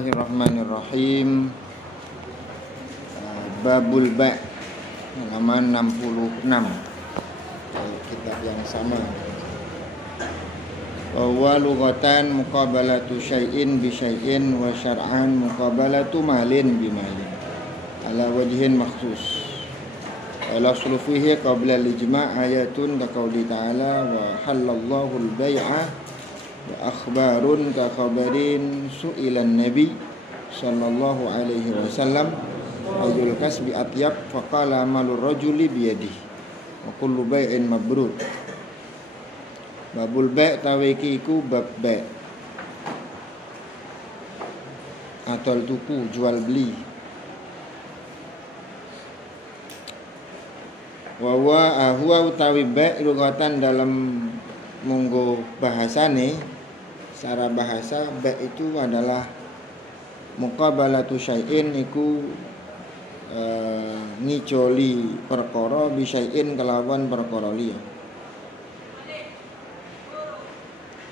Bismillahirrahmanirrahim. Babul Ba' halaman 66. Kitab yang sama. Wa lughatan muqabalatu syai'in bi syai'in wa syar'an muqabalatu malin bi malin ala wajhin makhsus. Ala sulufihi qabla al-ijma' ayatun ka qauli ta'ala wa halallahu al-bai'a wa akhbarun ka khabarin su'ilan nabi sallallahu alaihi wasallam ayul kasbi atyab faqala amalur rajuli biyadihi wa kullu bai'in mabrur. Babul ba' tawiki iku bab ba' atau tuku jual beli. Wa huwa utawi ba' lughatan dalam munggo bahasane, secara bahasa ba' itu adalah muqabalatu syai'in iku ngicoli perkara bi syai'in kelawan perkara liya.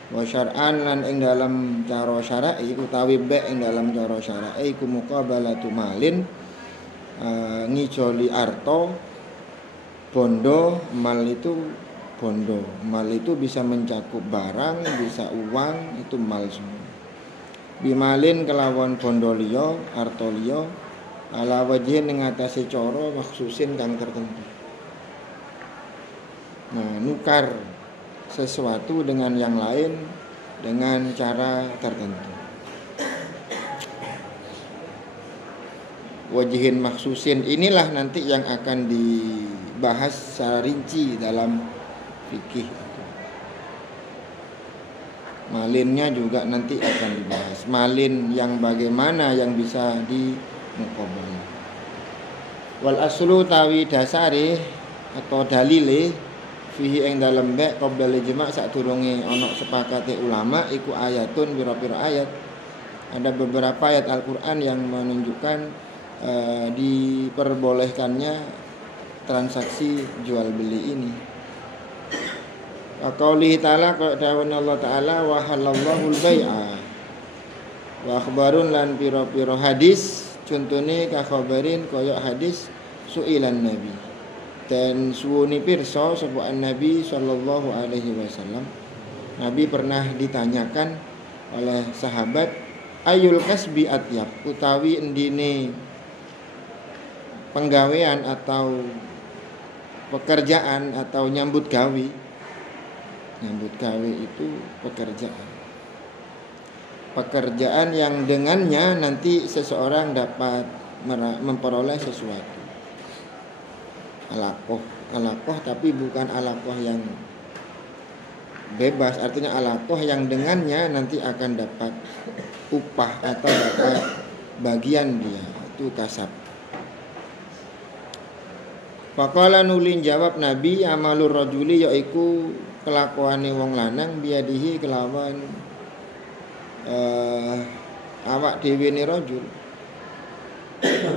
Wa syar'an lan ing dalam cara syar'i utawi ba' ing dalam cara syar'i iku muqabalatu malin ngicoli arto bondo. Mal itu bondo, mal itu bisa mencakup barang, bisa uang, itu mal semua. Bimalin kelawan bondo liya, arto liya, ala wajhin ing atase cara maksusin kang tertentu. Nah, nukar sesuatu dengan yang lain dengan cara tertentu. Wajhin maksusin inilah nanti yang akan dibahas secara rinci dalam fikih. Malinnya juga nanti akan dibahas. Malin yang bagaimana yang bisa dimuqabalah. Wal aslu tawi dasare atau dalile fihi ing dalem ba' qabla ijma' sadurunge ana sepakate ulama iku ayatun pira-pira ayat. Ada beberapa ayat Al-Qur'an yang menunjukkan diperbolehkannya transaksi jual beli ini. Wa qaulihi ta'ala qawlan Allah ta'ala wa halallahu al-bai'a wa akhbarun lan pira-pira hadis contone ka khabarin kaya hadis su'ilan nabi dan suwuni pirsa sapa nabi sallallahu alaihi wasallam. Nabi pernah ditanyakan oleh sahabat ayul kasbi atyab utawi endine penggawean atau pekerjaan atau nyambut gawe. Nyambut gawe itu pekerjaan yang dengannya nanti seseorang dapat memperoleh sesuatu. Alakoh tapi bukan alakoh yang bebas, artinya alakoh yang dengannya nanti akan dapat upah atau dapat bagian dia, itu kasab. Faqala nulin jawab Nabi amalur rajuli yaiku kelakuane wong lanang biadihi kelawan awak dhewe ne rajul.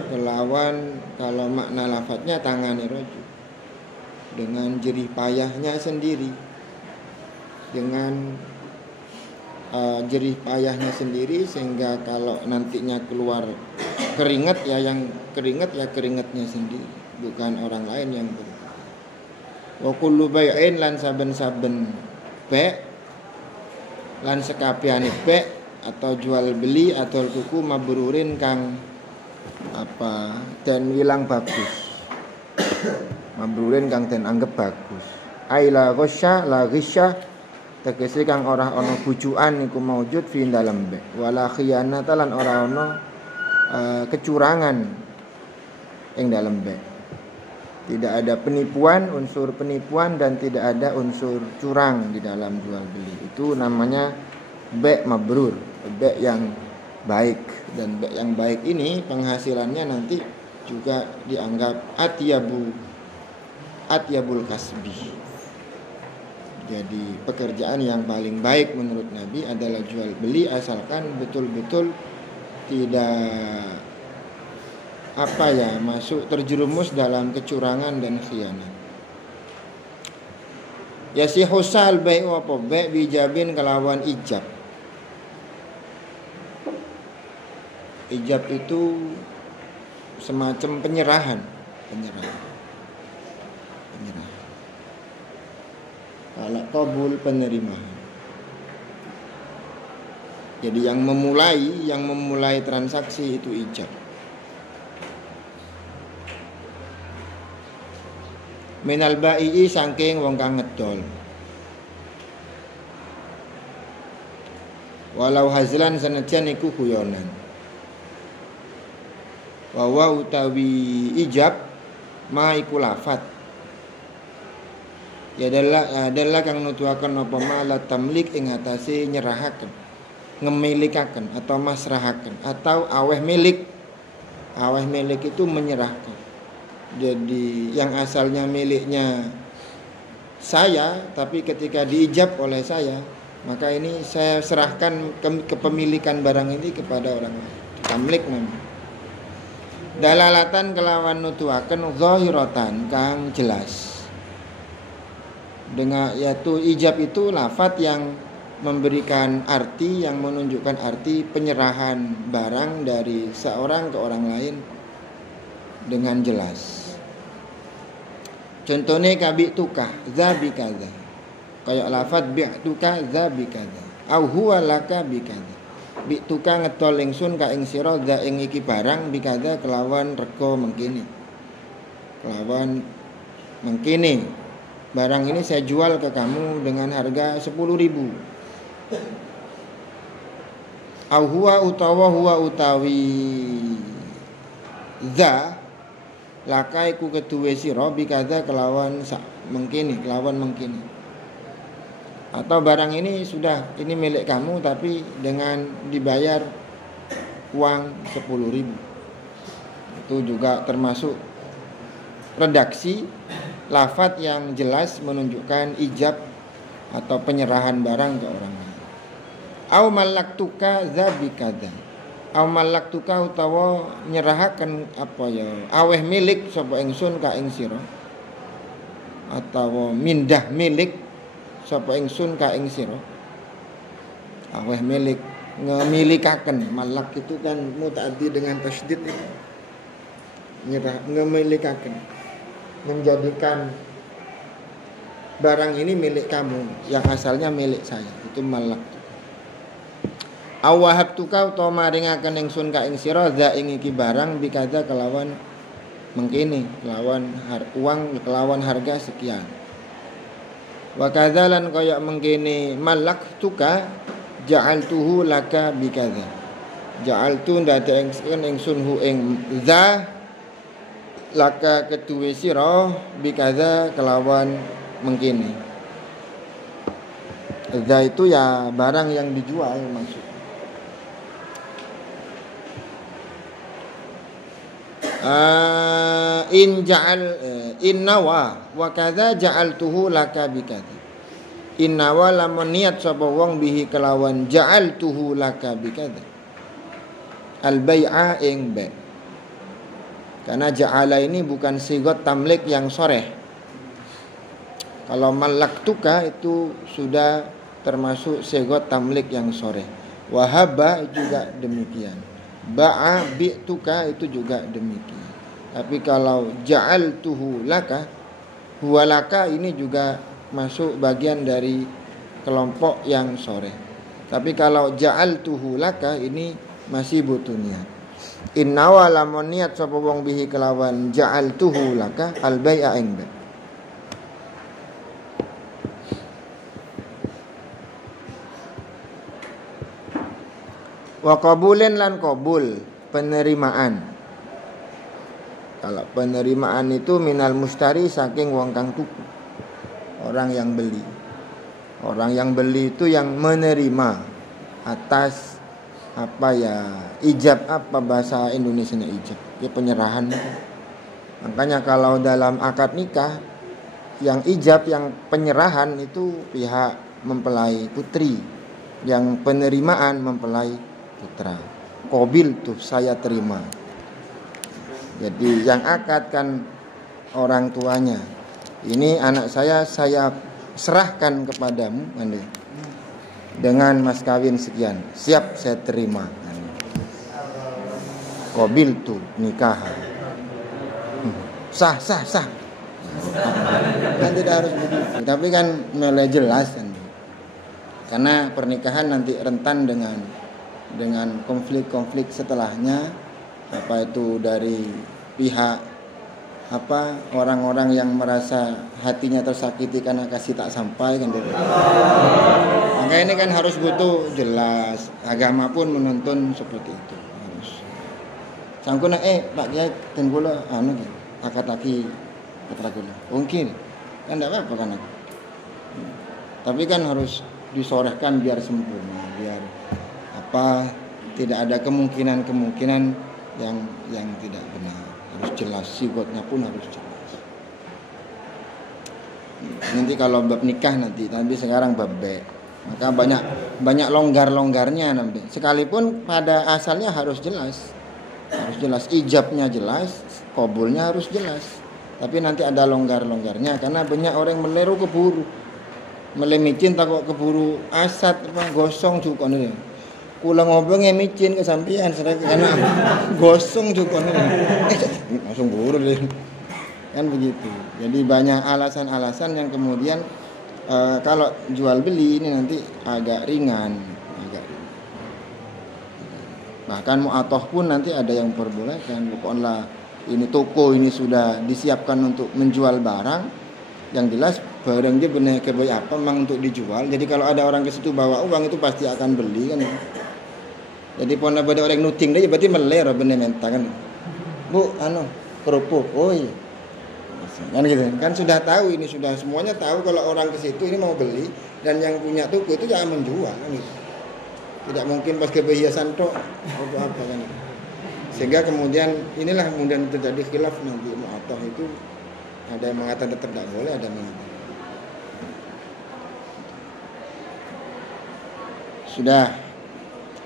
Kelawan kalau makna lafadznya tangane rajul. Dengan jerih payahnya sendiri. Dengan jerih payahnya sendiri sehingga kalau nantinya keluar keringat ya yang keringat ya keringatnya sendiri, bukan orang lain yang wa kullu bai'in lan saben-saben ba' lan sekabehane ba' atau jual beli atau tuku mabrurin kang dan wilang bagus. Mabrurin kang den anggap bagus. Aila ghasya la ghisya tegese kang ora ana bujukan iku maujud fi dalem ba' wala khiyanata lan ora ana kecurangan ing dalem ba'. Tidak ada penipuan, unsur penipuan dan tidak ada unsur curang di dalam jual beli. Itu namanya ba' mabrur, ba' yang baik. Dan ba' yang baik ini penghasilannya nanti juga dianggap atyabul kasbi. Jadi pekerjaan yang paling baik menurut Nabi adalah jual beli asalkan betul-betul tidak masuk terjerumus dalam kecurangan dan khianat. Yasihu sal bai'u apa ba' bijabin kelawan ijab. Ijab itu semacam penyerahan. Kalau qabul penerimaan. Jadi yang memulai transaksi itu ijab. Minal ba'i saking wong kang ngedol. Walau hazlan senajan iku guyonan. Wa utawi ijab ma iku lafat. Ya adalah kang nuduhaken apa ma la tamlik ing atase nyerahaken, ngemilikaken atau masrahaken atau aweh milik. Aweh milik itu menyerahkan. Jadi yang asalnya miliknya saya, tapi ketika diijab oleh saya, maka ini saya serahkan kepemilikan barang ini kepada orang lain. Tamlik namanya. Dalalatan kelawan nuduhaken zahiratan kang jelas. Dengan yaitu ijab itu lafaz yang memberikan arti, yang menunjukkan arti penyerahan barang dari seorang ke orang lain dengan jelas. Contohnya kabi'tuka za bikaza. Kayak lafaz bi'tuka za bikaza. Au huwa laka bikaza. Bi'tuka ngetol ingsun ka ing sira za ing iki barang bikaza kelawan rega mengkini. Kelawan mengkini. Barang ini saya jual ke kamu dengan harga 10.000. Au huwa utawi za lakai ku keduwe sira bikaza kelawan mengkini. Atau barang ini sudah ini milik kamu tapi dengan dibayar uang 10.000. Itu juga termasuk redaksi lafaz yang jelas menunjukkan ijab atau penyerahan barang ke orang lain. Au malaktuka za bikadza. Au malaktuka utawa nyerahaken apa ya aweh milik sapa ingsun ka ing sira. Atau mindah milik sapa ingsun ka ing sira. Aweh milik ngemilikaken. Malak itu kan mutaaddi dengan tasydid itu. Ngemilikaken. Menjadikan barang ini milik kamu yang asalnya milik saya, itu malak. Awahabtuka utawa maringaken ingsun ka ing sira za ing iki barang bikaza kelawan mengkini, kelawan uang kelawan harga sekian. Wa kadzalan kaya mengkini malaktuka ja'altuhu laka bikaza. Ja'altu ndadek ingsun hu ing za laka ketuwe sira bikaza kelawan mengkini. Za itu ya barang yang dijual maksud. Innawa wa kadza ja'altuhu laka bikaza. Innawa lamun niat sapa wong bihi kelawan ja'altuhu laka bikaza. Al bai'a ing ba'. Karena ja'ala ini bukan sigot tamlik yang soreh. Kalau malaktuka itu sudah termasuk sigot tamlik yang soreh. Wahaba juga demikian. Ba'a bi'tuka itu juga demikian. Tapi kalau ja'altuhu laka, huwa laka ini juga masuk bagian dari kelompok yang soreh. Tapi kalau ja'altuhu laka ini masih butuh niat. Innawa lamun niat sapa wong bihi kelawan ja'altuhu laka al bai'a ing ba'. Wa qabulin lan qabul penerimaan. Kalau penerimaan itu minal mustari saking wong kang tuku. Orang yang beli. Orang yang beli itu yang menerima atas apa ya ijab, apa bahasa Indonesianya ijab ya penyerahan. Makanya kalau dalam akad nikah yang ijab, yang penyerahan itu pihak mempelai putri, yang penerimaan mempelai putra. Qabil tuh saya terima. Jadi yang akad kan orang tuanya, ini anak saya serahkan kepadamu dengan mas kawin sekian, siap saya terima. qabiltu nikah. Sah. Kan tidak harus begitu. Tapi kan mulai jelas kan. Karena pernikahan nanti rentan dengan konflik-konflik setelahnya, apa itu dari pihak orang-orang yang merasa hatinya tersakiti karena kasih tak sampai kan gitu. Maka ini kan harus butuh jelas. Agama pun menuntun seperti itu. Harus. Sangkuna Pak Kiai ten kula gitu. Akad laki kula. Mungkin kan enggak apa-apa kan. Tapi kan harus disorehkan biar sempurna, biar tidak ada kemungkinan yang tidak benar. Harus jelas, sigotnya pun harus jelas. Nanti kalau bab nikah nanti sekarang bab B. Maka banyak longgar-longgarnya nanti. Sekalipun pada asalnya harus jelas. Harus jelas, ijabnya jelas, qabulnya harus jelas. Tapi nanti ada longgar-longgarnya karena banyak orang meleru keburu. Melemicin takut keburu asat gosong cukup nih. Kula ngobrol ngemicin ke sampean karena gosong cukup nih. Langsung buru deh. Kan begitu. Jadi banyak alasan-alasan yang kemudian kalau jual beli ini nanti agak ringan. Bahkan mu'atoh pun nanti ada yang perbolehkan. Pokoknya ini toko ini sudah disiapkan untuk menjual barang. Yang jelas barang dia benar kayak apa memang untuk dijual. Jadi kalau ada orang ke situ bawa uang itu pasti akan beli kan. Jadi pun ada orang nuting dia berarti meler benar menta kan. Bu, kerupuk. Oh iya. Kan gitu. Kan sudah tahu ini sudah semuanya tahu kalau orang ke situ ini mau beli dan yang punya toko itu jangan menjual kan gitu. Tidak mungkin pas kebiasaan tok atau apa kan. Sehingga kemudian inilah kemudian terjadi khilaf nanti mu'atoh itu. Ada yang mengatakan tetap tidak boleh, ada yang mengatakan. Sudah.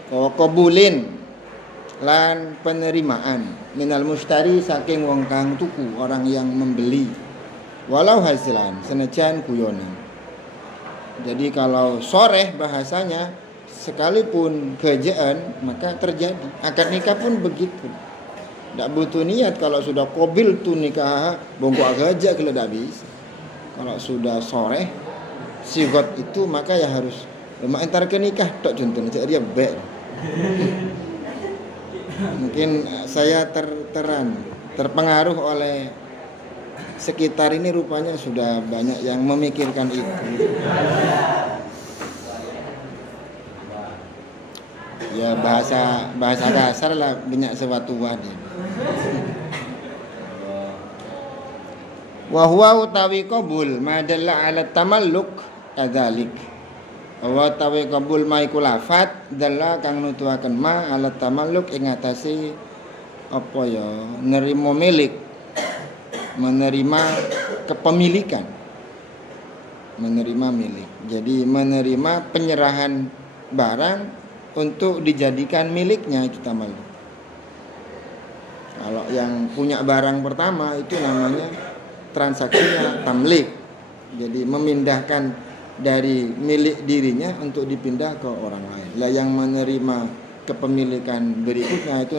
Qabulin lan penerimaan minal mustari saking wong kang tuku, orang yang membeli. Walau hasilan senajan guyonan. Jadi kalau soreh bahasanya sekalipun kejaan maka terjadi. Akad nikah pun begitu. Tak butuh niat kalau sudah qabil tu nikah bongkok aja kalau tak bisa. Kalau sudah sore sigot itu maka ya harus entar ke nikah tok contohnya dia baik. Mungkin saya terpengaruh oleh sekitar ini rupanya sudah banyak yang memikirkan itu. Ya bahasa dasar lah banyak sesuatu wadah. Wa huwa utawi qabul madalla ala tamalluk kadzalik. Wa utawi qabul ma iku lafat dalla kang nutuaken ma ala tamalluk ing atase apa ya nerima milik, menerima kepemilikan, menerima milik. Jadi menerima penyerahan barang untuk dijadikan miliknya itu tamalluk. Kalau yang punya barang pertama itu namanya transaksinya tamlik. Jadi memindahkan dari milik dirinya untuk dipindah ke orang lain. Lah yang menerima kepemilikan berikutnya itu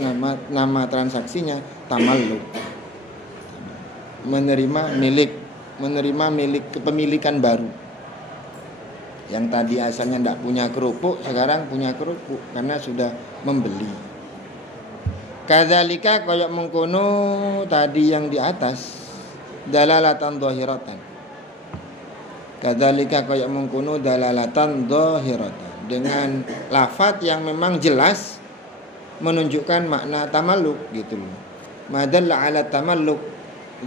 nama transaksinya tamalluk. Menerima milik kepemilikan baru. Yang tadi asalnya tidak punya kerupuk, sekarang punya kerupuk karena sudah membeli. Kadzalika koyok mengkono tadi yang di atas dalalatan dhahiratan. Kadzalika koyok mengkono dalalatan dhahiratan dengan lafaz yang memang jelas menunjukkan makna tamalluk gitu loh. Madalla ala tamalluk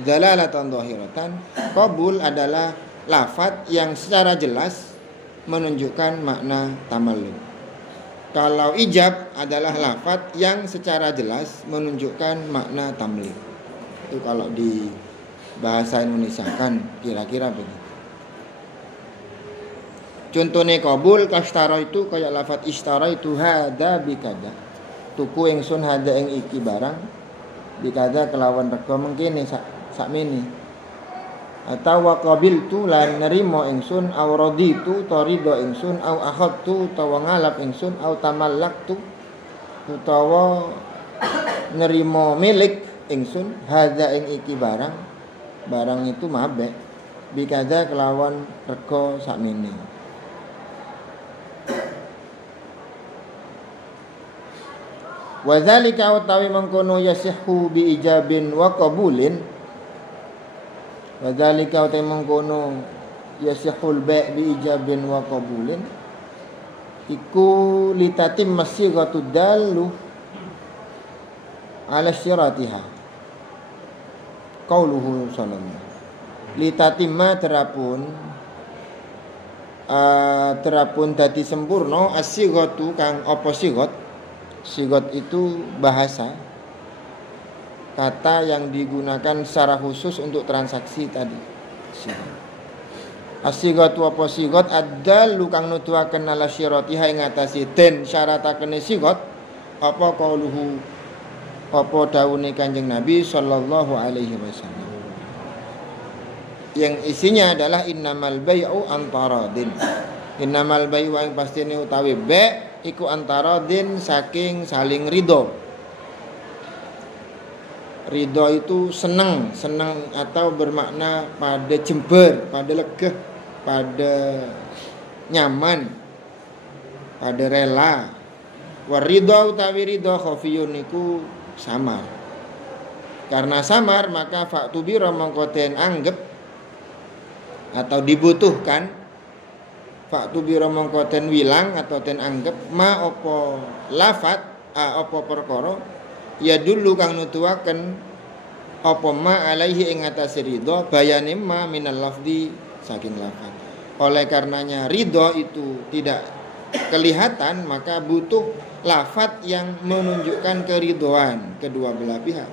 dalalatan dhahiratan. Qabul adalah lafaz yang secara jelas menunjukkan makna tamalluk. Kalau ijab adalah lafaz yang secara jelas menunjukkan makna tamlik. Itu kalau di bahasa Indonesia kan kira-kira begitu. Contohnya qabul kashtara itu kayak lafaz ishtara itu hada bikada. Tuku ingsun hada ing iki barang bikada kelawan rega mengkene sakmene. Atau waqabiltu lan nerimo ingsun au raditu tarido ingsun au akhadtu utawa ngalap ingsun au tamallaktu utawa nerimo milik ingsun hadza ing iki barang itu mabe bikadza kelawan rega sakmene. Wa dzalika utawi mengkono yasihu bi ijabin wa qabulin. Wa dzalika utawi mengkono yasihul ba' bi ijabin wa qabulin iku litatim masigatu dalu ala syiratiha. Qauluhu sallallahu litatimma terapun dadi sempurna asigatu kang apa sigot. Sigot itu bahasa kata yang digunakan secara khusus untuk transaksi tadi. Asigatu apa sigot adalu kang nuduhaken ala syiratiha ing atase den syarataken sigot apa qauluhu apa dawuhe Kanjeng Nabi sallallahu alaihi wasallam yang isinya adalah innamal bai'u antaradin. Innamal bai'u yang pastine utawi ba' iku antaradin saking saling ridho. Ridho itu senang atau bermakna pada jember, pada legah, pada nyaman, pada rela. Waridho utawi ridho khafiyun iku samar. Karena samar maka faktubira mongko den anggap atau dibutuhkan. Faktubira mongko den wilang atau den anggap ma apa lafat apa perkara ya dulu kang nutuaken apa ma alaihi ing atase ridho bayane ma minal lafzi saking lafaz. Oleh karenanya ridho itu tidak kelihatan maka butuh lafaz yang menunjukkan keridhoan kedua belah pihak.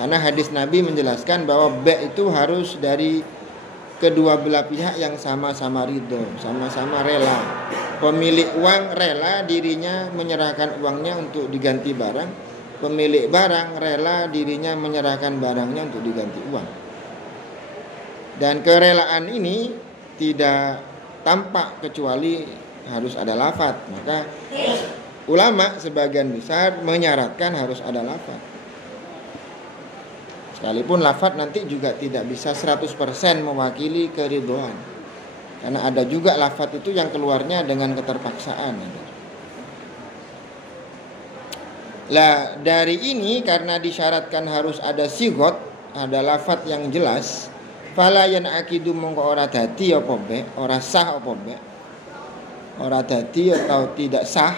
Karena hadis Nabi menjelaskan bahwa ba' itu harus dari kedua belah pihak yang sama-sama ridho, sama-sama rela. Pemilik uang rela dirinya menyerahkan uangnya untuk diganti barang. Pemilik barang rela dirinya menyerahkan barangnya untuk diganti uang. Dan kerelaan ini tidak tampak kecuali harus ada lafaz. Maka ulama sebagian besar menyaratkan harus ada lafaz. Sekalipun lafaz nanti juga tidak bisa 100% mewakili keridhoan. Karena ada juga lafaz itu yang keluarnya dengan keterpaksaan. Lah dari ini karena disyaratkan harus ada sigot, ada lafaz yang jelas, fala yanaqidu mongko ora dadi apa be, ora sah apa be. Ora dadi atau tidak sah.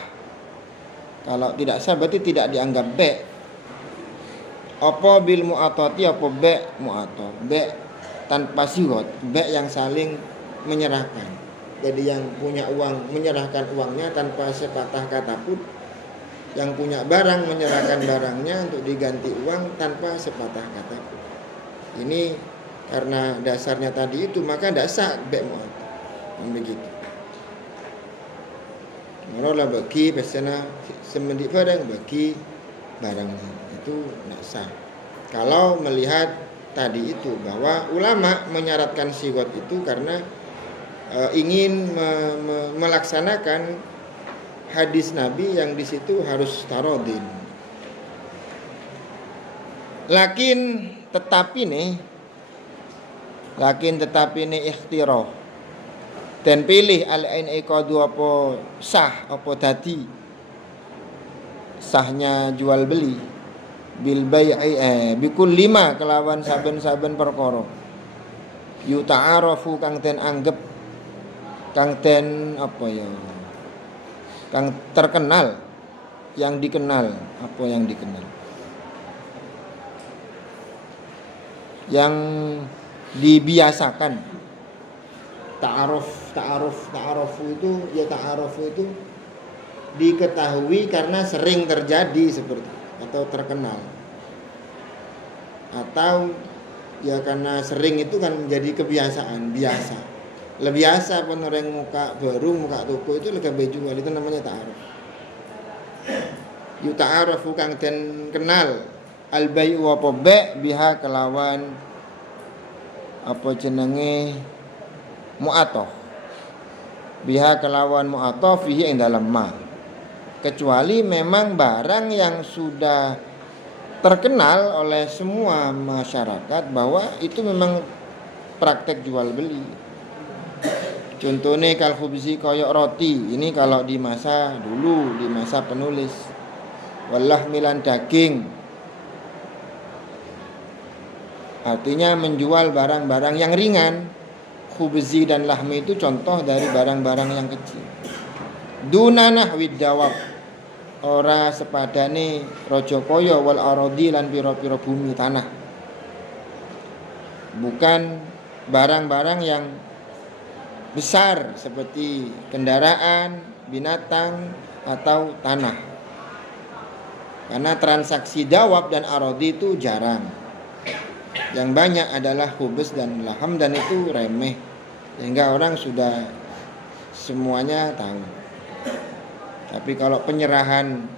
Kalau tidak sah berarti tidak dianggap be. Apa bil mu'atati apa ba' mu'ato ba' tanpa sigot ba' yang saling menyerahkan. Jadi yang punya uang menyerahkan uangnya tanpa sepatah kata pun, yang punya barang menyerahkan barangnya untuk diganti uang tanpa sepatah kata pun. Ini karena dasarnya tadi itu maka tidak sah ba' mu'ato. Begitu. Marola bagi pesena semendik barang bagi barangnya itu tidak sah. Kalau melihat tadi itu bahwa ulama menyaratkan sigot itu karena ingin melaksanakan hadis Nabi yang di situ harus tarodin. Lakin tetapi nih ikhtirah dan pilih al-ain iqadu apa sah apa dadi sahnya jual beli bil bai'i bikul 5 kelawan saben-saben perkara yuta'arafu kang den anggap kang den apa ya kang terkenal yang dikenal apa yang dikenal yang dibiasakan ta'arufu itu diketahui karena sering terjadi seperti atau terkenal atau ya karena sering itu kan menjadi kebiasaan biasa. Lebih biasa pun orang muka baru muka toko itu lebih jual itu namanya ta'aruf. Yu ta'arufu kang den kenal al bai'u apa ba' biha kelawan apa jenenge mu'atoh biha kelawan mu'atoh fihi ing dalam ma. Kecuali memang barang yang sudah terkenal oleh semua masyarakat bahwa itu memang praktek jual beli. Contohnya kal khubzi koyok roti, ini kalau di masa dulu, di masa penulis. Wallah milan daging, artinya menjual barang-barang yang ringan. Khubzi dan lahmi itu contoh dari barang-barang yang kecil. Dunanah widawab, ora sepadane raja kaya wal aradi lan pira-pira bumi tanah. Bukan barang-barang yang besar seperti kendaraan, binatang atau tanah. Karena transaksi dawab dan aradi itu jarang. Yang banyak adalah khubz dan laham, dan itu remeh sehingga orang sudah semuanya tahu. Tapi kalau penyerahan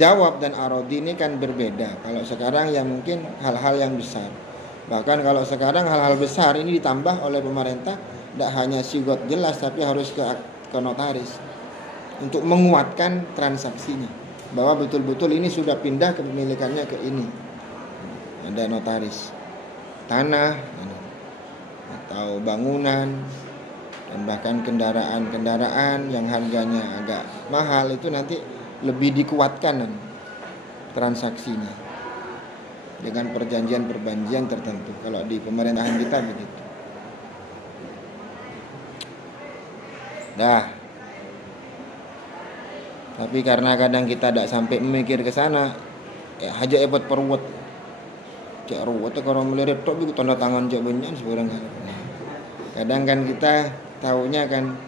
dawab dan aradi ini kan berbeda. Kalau sekarang ya mungkin hal-hal yang besar. Bahkan kalau sekarang hal-hal besar ini ditambah oleh pemerintah, tidak hanya sigot jelas tapi harus ke notaris untuk menguatkan transaksinya, bahwa betul-betul ini sudah pindah kepemilikannya ke ini. Ada notaris tanah atau bangunan dan bahkan kendaraan-kendaraan yang harganya agak mahal itu nanti lebih dikuatkan transaksinya dengan perjanjian tertentu. Kalau di pemerintahan kita begitu. Dah. Tapi karena kadang kita tidak sampai memikir ke sana, aja ebot perwet. Cek ruwet kalau melihat tok itu tanda tangan cek banyak sebarang hal. Kadang kan kita taunya kan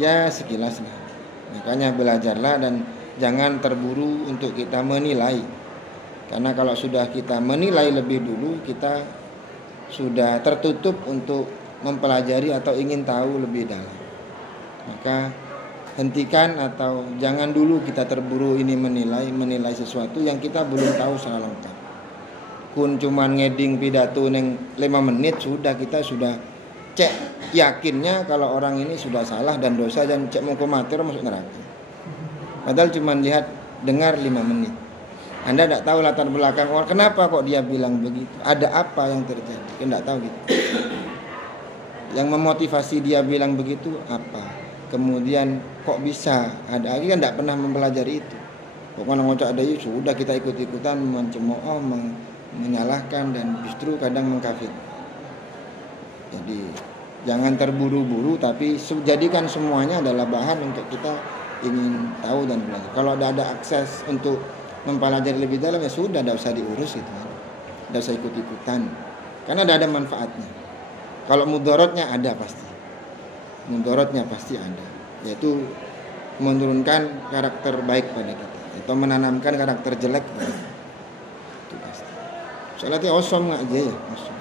ya sekilas lah. Makanya belajarlah dan jangan terburu untuk kita menilai. Karena kalau sudah kita menilai lebih dulu, kita sudah tertutup untuk mempelajari atau ingin tahu lebih dalam. Maka hentikan atau jangan dulu kita terburu ini menilai sesuatu yang kita belum tahu secara lengkap. Kun cuman ngeding pidato neng 5 menit kita sudah cek yakinnya kalau orang ini sudah salah dan dosa dan cek mau mater masuk neraka. Padahal cuman lihat dengar 5 menit. Anda tidak tahu latar belakang orang, kenapa kok dia bilang begitu, ada apa yang terjadi, tidak tahu gitu. Yang memotivasi dia bilang begitu apa, kemudian kok bisa ada lagi kan tidak pernah mempelajari itu. Pokoknya ngocok ada itu sudah kita ikut-ikutan mencemooh, menyalahkan dan justru kadang mengkafir. Jadi jangan terburu-buru, tapi jadikan semuanya adalah bahan untuk kita ingin tahu dan belajar. Kalau ada akses untuk mempelajari lebih dalam ya sudah, tidak usah diurus itu, tidak usah ikut-ikutan, karena ada manfaatnya. Kalau mudorotnya ada pasti ada, yaitu menurunkan karakter baik pada kita atau menanamkan karakter jelek pada kita. Itu pasti. Soalnya osom nggak aja ya, osom.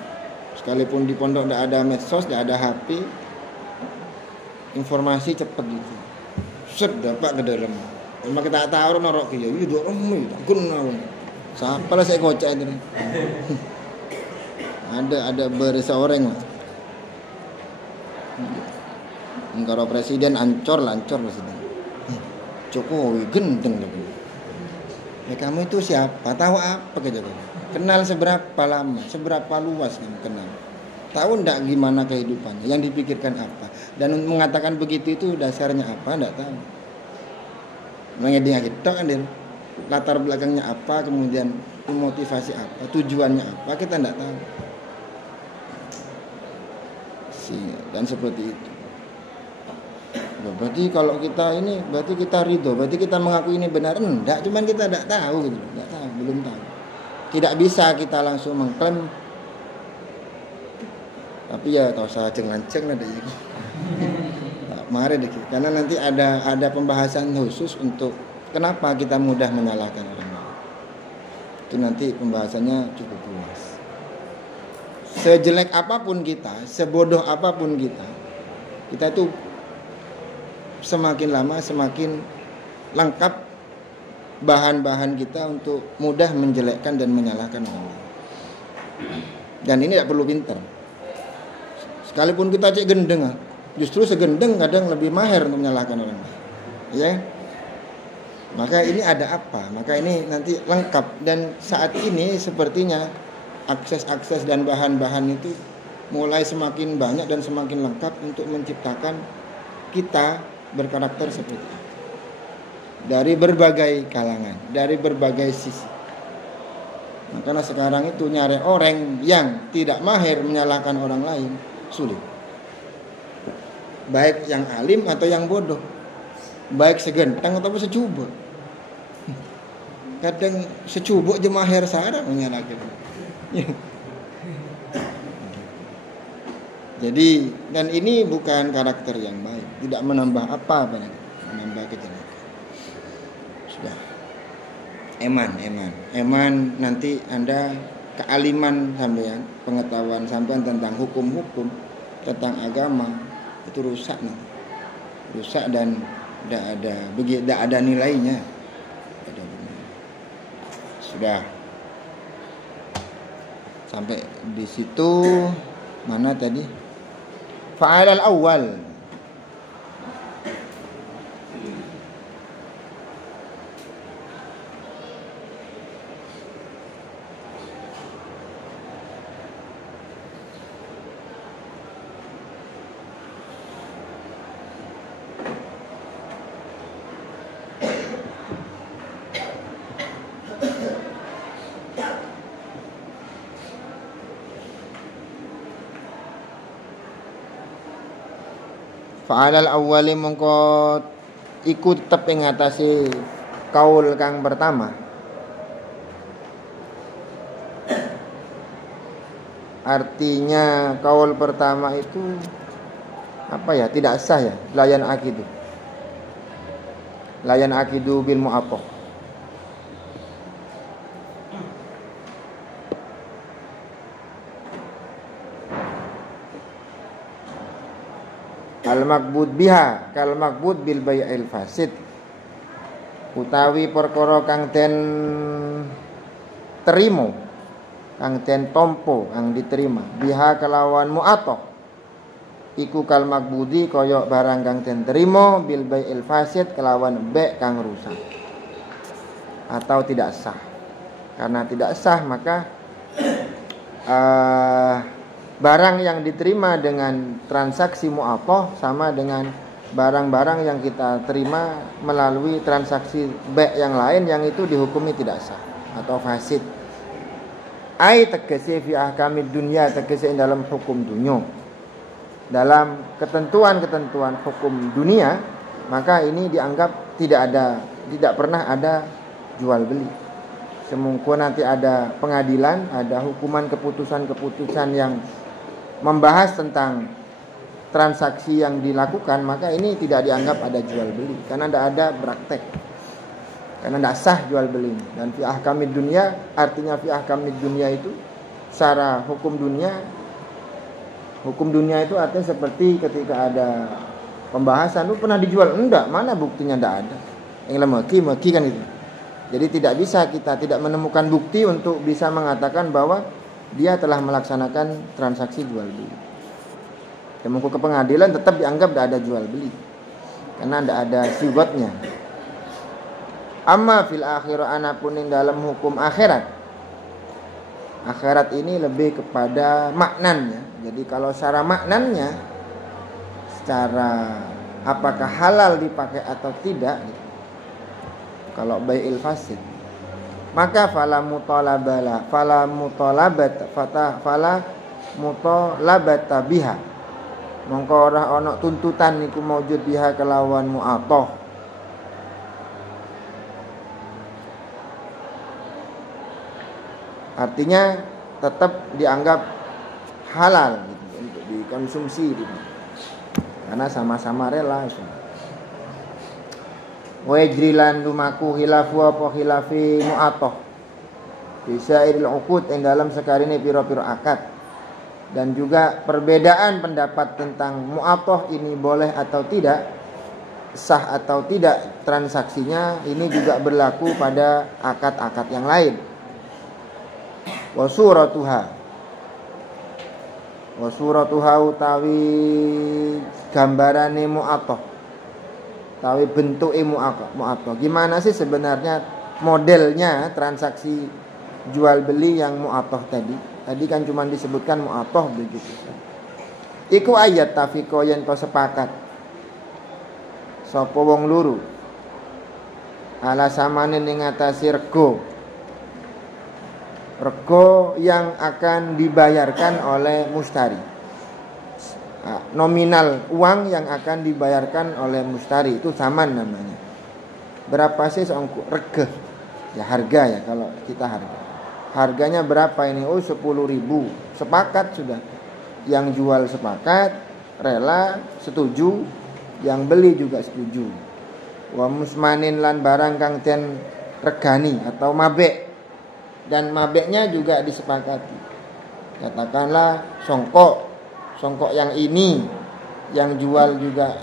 Sekalipun di pondok tidak ada medsos, tidak ada HP, informasi cepat gitu, set dapat ke dalam. Cuma kita tahu norok ya, itu dorong, gun, siapa lah saya ngocak itu. ada berseorang lah. Kalau presiden ancor presiden. Jokowi gendeng lagi. Ya kamu itu siapa? Tahu apa ke Jokowi? Kenal seberapa lama, seberapa luas kamu kenal? Tahu enggak gimana kehidupannya? Yang dipikirkan apa? Dan mengatakan begitu itu dasarnya apa? Enggak tahu. Mengeding kita kan dia latar belakangnya apa, kemudian motivasi apa, tujuannya apa, kita enggak tahu. Dan seperti itu. Berarti kalau kita ini, berarti kita ridho, berarti kita mengaku ini benar, enggak, cuman kita enggak tahu gitu, enggak tahu, belum tahu. Tidak bisa kita langsung mengklaim. Tapi ya tahu saya ceng-ceng ada ya. Mari deh, karena nanti ada pembahasan khusus untuk kenapa kita mudah menyalahkan orang lain. Itu nanti pembahasannya cukup luas. Sejelek apapun kita, sebodoh apapun kita itu semakin lama semakin lengkap bahan-bahan kita untuk mudah menjelekkan dan menyalahkan orang lain. Dan ini tidak perlu pintar. Sekalipun kita cek gendeng, justru segendeng kadang lebih mahir untuk menyalahkan orang lain. Ya. Maka ini ada apa? Maka ini nanti lengkap. Dan saat ini sepertinya akses-akses dan bahan-bahan itu mulai semakin banyak dan semakin lengkap untuk menciptakan kita berkarakter seperti itu. Dari berbagai kalangan, dari berbagai sisi. Makanya sekarang itu nyari orang yang tidak mahir menyalahkan orang lain sulit. Baik yang alim atau yang bodoh, baik segenteng atau secubuk. Kadang secubuk aja mahir sarang menyalahkan. Jadi, dan ini bukan karakter yang baik, tidak menambah apa-apa, menambah kejelekan. Sudah. Eman nanti Anda kealiman sampean, pengetahuan sampean tentang hukum-hukum, tentang agama itu rusak nih. Rusak dan tidak ada nilainya. Sudah. Sampai di situ mana tadi? Fa'alal awal. Fa'alal awwali mongko iku tetep ing ngatasi kaul kang pertama. Artinya kaul pertama itu apa ya? Tidak sah ya, layan akidu. Layan akidu bil mu'athah. Al-maqbud biha kal maqbud bil bai'il fasid. Utawi perkara kang den terima, kang den tampa, kang diterima biha kelawan mu'athah. Iku kal maqbudi kaya barang kang den terima bil bai'il fasid kelawan be' kang rusak atau tidak sah. Karena tidak sah maka barang yang diterima dengan transaksi mu'athah sama dengan barang-barang yang kita terima melalui transaksi be' yang lain yang itu dihukumi tidak sah atau fasid. Ai tegese fi ahkamid dunya, tegese dalam hukum dunia. Dalam ketentuan-ketentuan hukum dunia, maka ini dianggap tidak pernah ada jual beli. Semungkin nanti ada pengadilan, ada hukuman keputusan-keputusan yang membahas tentang transaksi yang dilakukan, maka ini tidak dianggap ada jual beli karena tidak ada praktek, karena tidak sah jual beli. Dan fi ahkamid dunya, artinya fi ahkamid dunya itu secara hukum dunia itu artinya seperti ketika ada pembahasan lu pernah dijual, enggak, mana buktinya, enggak ada. Yang maki kan itu. Jadi tidak bisa, kita tidak menemukan bukti untuk bisa mengatakan bahwa dia telah melaksanakan transaksi jual beli. Kemudian ke pengadilan tetap dianggap tidak ada jual beli karena tidak ada siwatnya. Amma fil akhirah, anapun yang dalam hukum akhirat. Akhirat ini lebih kepada maknanya. Jadi kalau secara maknanya, secara apakah halal dipakai atau tidak, kalau bai'il fasid, maka fala mutalabata biha, mongko ora ana tuntutan niku maujud biha kelawan mu'athah. Artinya tetap dianggap halal gitu, untuk dikonsumsi gitu. Karena sama-sama rela. Wa yajrilan lumaku khilafu apa khilafi mu'athah bisa iril uqud yang dalam sekarine pira-pira akad. Dan juga perbedaan pendapat tentang mu'athah ini boleh atau tidak, sah atau tidak transaksinya, ini juga berlaku pada akad-akad yang lain. Wa suratuha utawi gambarane mu'athah, Tapi bentuk mu'atoh. Gimana sih sebenarnya modelnya transaksi jual beli yang mu'atoh tadi? Tadi kan cuma disebutkan mu'atoh begitu. Iku ayat tafiko yen to sepakat sapa wong luru ala samane ning atase rego yang akan dibayarkan oleh mustari. Nominal uang yang akan dibayarkan oleh mustari itu saman namanya. Berapa sih seongku rege? Ya harga ya, kalau kita harga. Harganya berapa ini? Oh 10.000. Sepakat sudah. Yang jual sepakat, rela, setuju, yang beli juga setuju. Wa musmanin lan barang kang den regani atau mabek. Dan mabeknya juga disepakati. Katakanlah songkok yang ini yang jual juga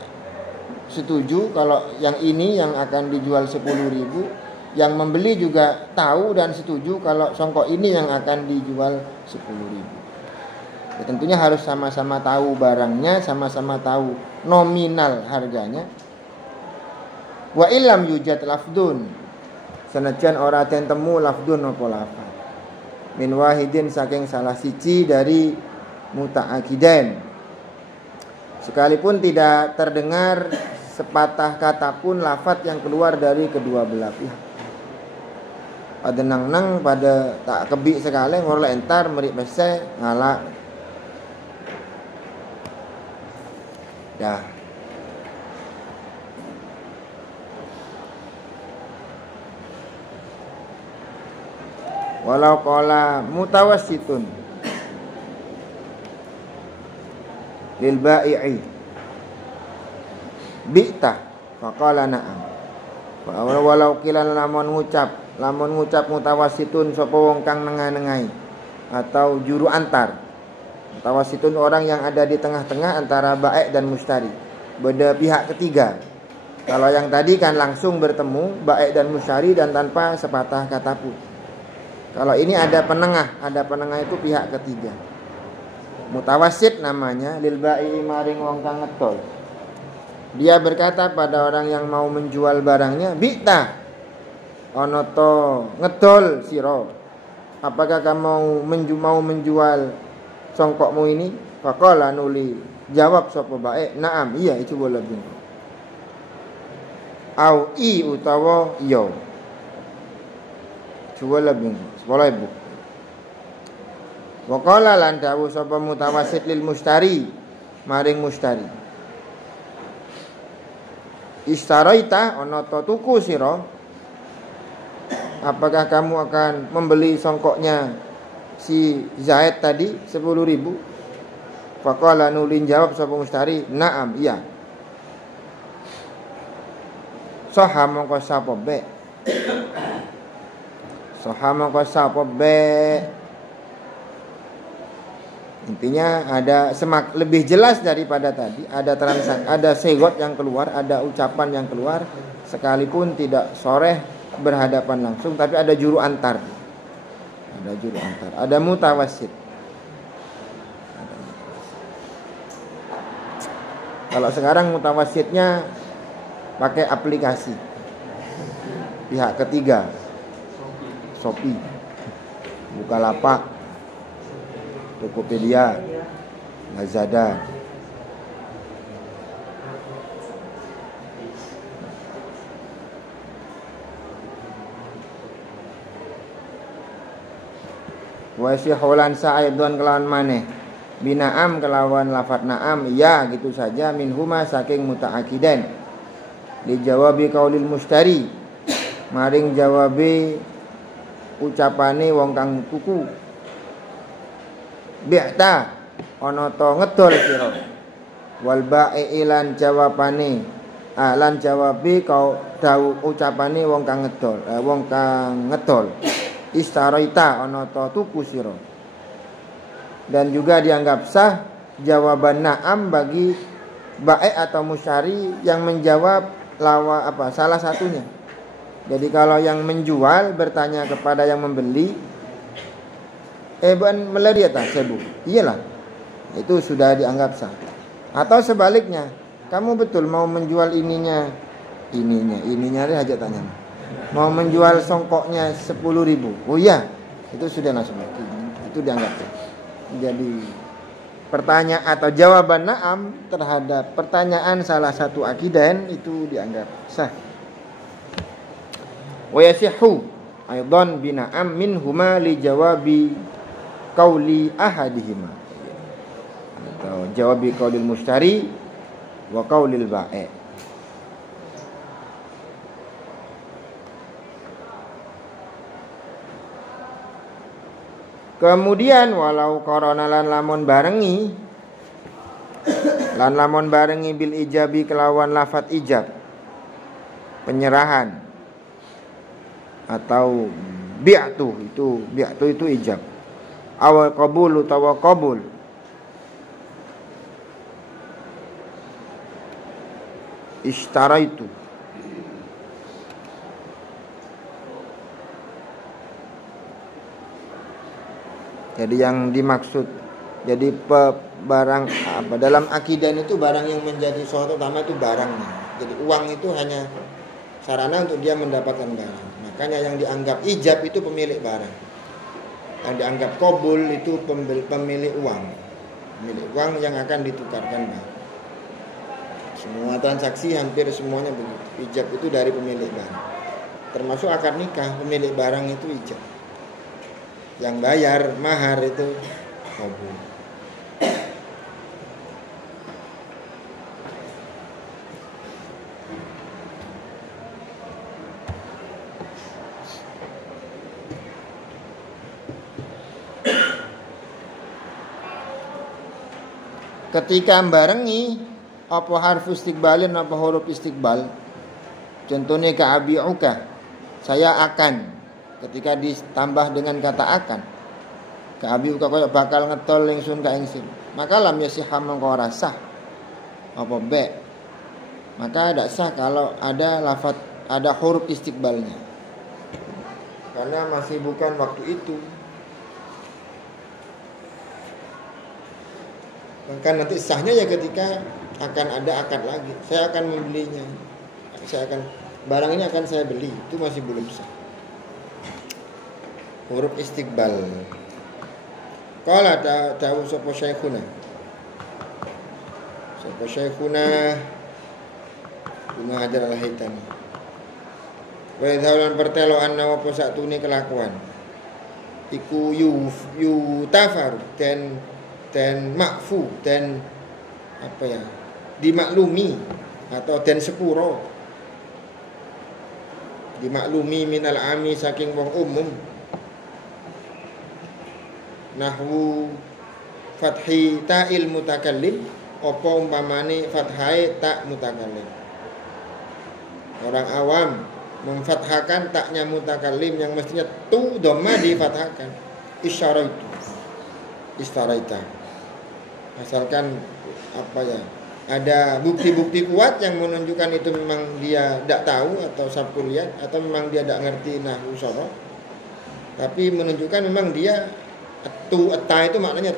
setuju kalau yang ini yang akan dijual 10.000, yang membeli juga tahu dan setuju kalau songkok ini yang akan dijual 10.000. Ya, tentunya harus sama-sama tahu barangnya, sama-sama tahu nominal harganya. Wa illam yujad lafdun, senajan ora den temu lafdun apa lafaz min wahidin saking salah siji dari muta'akidain, sekalipun tidak terdengar sepatah kata pun lafaz yang keluar dari kedua belah pihak. Pada nang pada tak kebik sekali ngorle entar merik bese ngalak dah. Walau qala mutawassitun lil bai'i bi'ta faqala na'am. Walau kilan lamun ngucap mutawassitun sapa wong kang nengah-nengahi atau juru antar. Mutawassitun orang yang ada di tengah-tengah antara baik dan mustari, beda pihak ketiga. Kalau yang tadi kan langsung bertemu baik dan mustari dan tanpa sepatah kata pun. Kalau ini ada penengah itu pihak ketiga. Mutawassit namanya lil ba'i maring wong kang ngetol. Dia berkata pada orang yang mau menjual barangnya, "Bi'ta ana to ngedol sira. Apakah kamu mau menjual songkokmu ini?" Faqala nuli jawab sapa bae, "Na'am, iya itu boleh." Au i utawa yo. Coba lebih 10.000. Wa qala lan dawuh sapa mutawassit lil mustari maring mustari, "Istaraita ana ta tuku sira? Apakah kamu akan membeli songkoknya si Zaid tadi 10.000?" Faqala nulin jawab sapa mustari, "Na'am, iya." Sahha mongko sapa be. Sahha mongko sapa be. Intinya ada lebih jelas daripada tadi, ada segot yang keluar, ada ucapan yang keluar, sekalipun tidak soreh berhadapan langsung, tapi ada juru antar. Ada juru antar, ada mutawassit. Kalau sekarang mutawassitnya pakai aplikasi pihak ketiga, Shopee, Bukalapak, Tokopedia, Lazada. Wa sihulan sa'idun kelawan maneh binaam kelawan lafat na'am, ya gitu saja minhuma saking muta'akidan. Dijawabi qaulil mustari maring jawabi ucapane wong kang tuku, bi'ta ana to ngedol sira. Wal ba'i lan jawabane lan jawabi kau dawuh ucapane wong kang ngedol, istaraita ana to tuku sira. Dan juga dianggap sah jawaban na'am bagi ba'i atau musyari yang menjawab salah satunya. Jadi kalau yang menjual bertanya kepada yang membeli, ban meleri ta sebu. Iyalah. Itu sudah dianggap sah. Atau sebaliknya, kamu betul mau menjual ininya ininya ada hajatannya. Mau menjual songkoknya 10.000. Oh iya, itu sudah langsung itu dianggap. Jadi pertanyaan atau jawaban na'am terhadap pertanyaan salah satu akidah itu dianggap sah. Wa yasihu aidan bina'am minhuma li jawabi qauli ahadihima. Atau jawabi qaulil mushtari wa qaulil ba'i'. Kemudian walau korona lan lamun barengi bil ijabi kelawan lafat ijab penyerahan atau bi'tu itu ijab awal qabul utawa qabul ishtaraitu jadi yang dimaksud jadi barang apa dalam akidah itu barang yang menjadi suatu utama itu barangnya. Jadi uang itu hanya sarana untuk dia mendapatkan barang. Makanya yang dianggap ijab itu pemilik barang. Yang dianggap qabul itu pemilik uang. Pemilik uang yang akan ditukarkan barang. Semua transaksi hampir semuanya begitu. Ijab itu dari pemilik barang. Termasuk akad nikah, pemilik barang itu ijab. Yang bayar mahar itu qabul. Ketika barengi apa harfu istiqbalin apa huruf istiqbal, contohnya ka'abi'uka, saya akan, ketika ditambah dengan kata akan, ka'abi'uka kaya bakal ngetol ingsun ka ingsun, maka lam yasihha mengko ora sah apa be, maka tidak sah kalau ada lafaz ada huruf istiqbalnya, karena masih bukan waktu itu. Maka nanti sahnya ya ketika akan ada akad lagi. Saya akan membelinya. Barang ini akan saya beli. Itu masih belum sah. Huruf istiqbal. Qala ta'u sapa syekhuna. Sapa syekhuna Ibnu Hajar Al-Haytami. Wa idhaulan pertelo anna apa satune kelakuan. Iku yutafar dan makfu dan apa ya dimaklumi atau dan sepuro dimaklumi minal ami saking wong umum nahwu fathi ta'il mutakallim apa umpamane fathai tak mutakallim. Orang awam memfathahkan taknya mutakallim yang mestinya tu dhamma difathahkan istaraita. Asalkan apa ya ada bukti-bukti kuat yang menunjukkan itu memang dia tidak tahu atau sabkuliat atau memang dia tidak ngerti nahwu sorof, tapi menunjukkan memang dia ta itu maknanya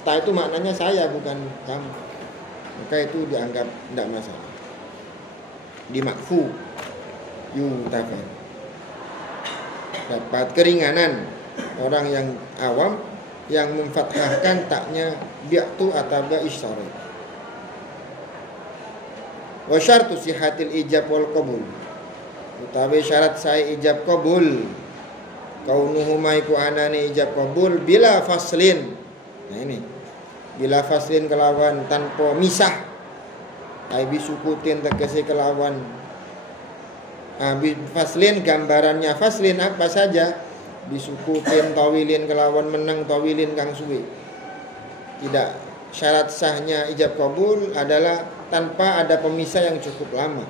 ta itu maknanya saya bukan kamu, maka itu dianggap tidak masalah. Dimakfu yutafar dapat keringanan orang yang awam yang memfathahkan taknya bi'tu atau isyarat. Wa syartu sihatil ijab wal qabul. Utawi syarat saya ijab qabul. Kaunuhuma iku anane ijab qabul bila faslin. Nah ini. Bila faslin kelawan tanpa misah. Ai bisukutin tegese kelawan. Faslin gambarannya faslin apa saja? Bisukutin tawilin kelawan menang tawilin kang suwi. Tidak, syarat sahnya ijab qabul adalah tanpa ada pemisah yang cukup lama.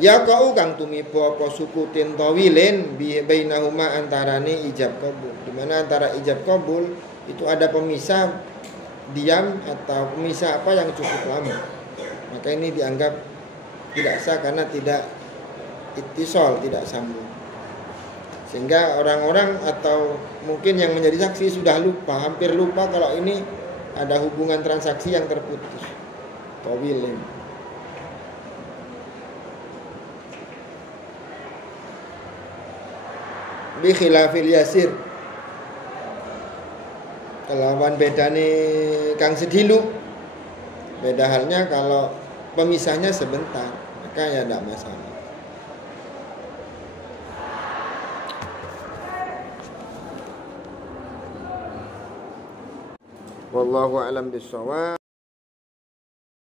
Ya kau kang tumibo apa sukutin tawilin bainahuma antarane ijab qabul. Di mana antara ijab qabul itu ada pemisah diam atau pemisah apa yang cukup lama. Maka ini dianggap tidak sah karena tidak ittisal, tidak sambung. Sehingga orang-orang atau mungkin yang menjadi saksi sudah lupa, hampir lupa kalau ini ada hubungan transaksi yang terputus. Tawilin. bi khilafil yasir. Kelawan bedane kang sedilu. Beda halnya kalau pemisahnya sebentar, maka ya tidak masalah. Wallahu a'lam bishawab.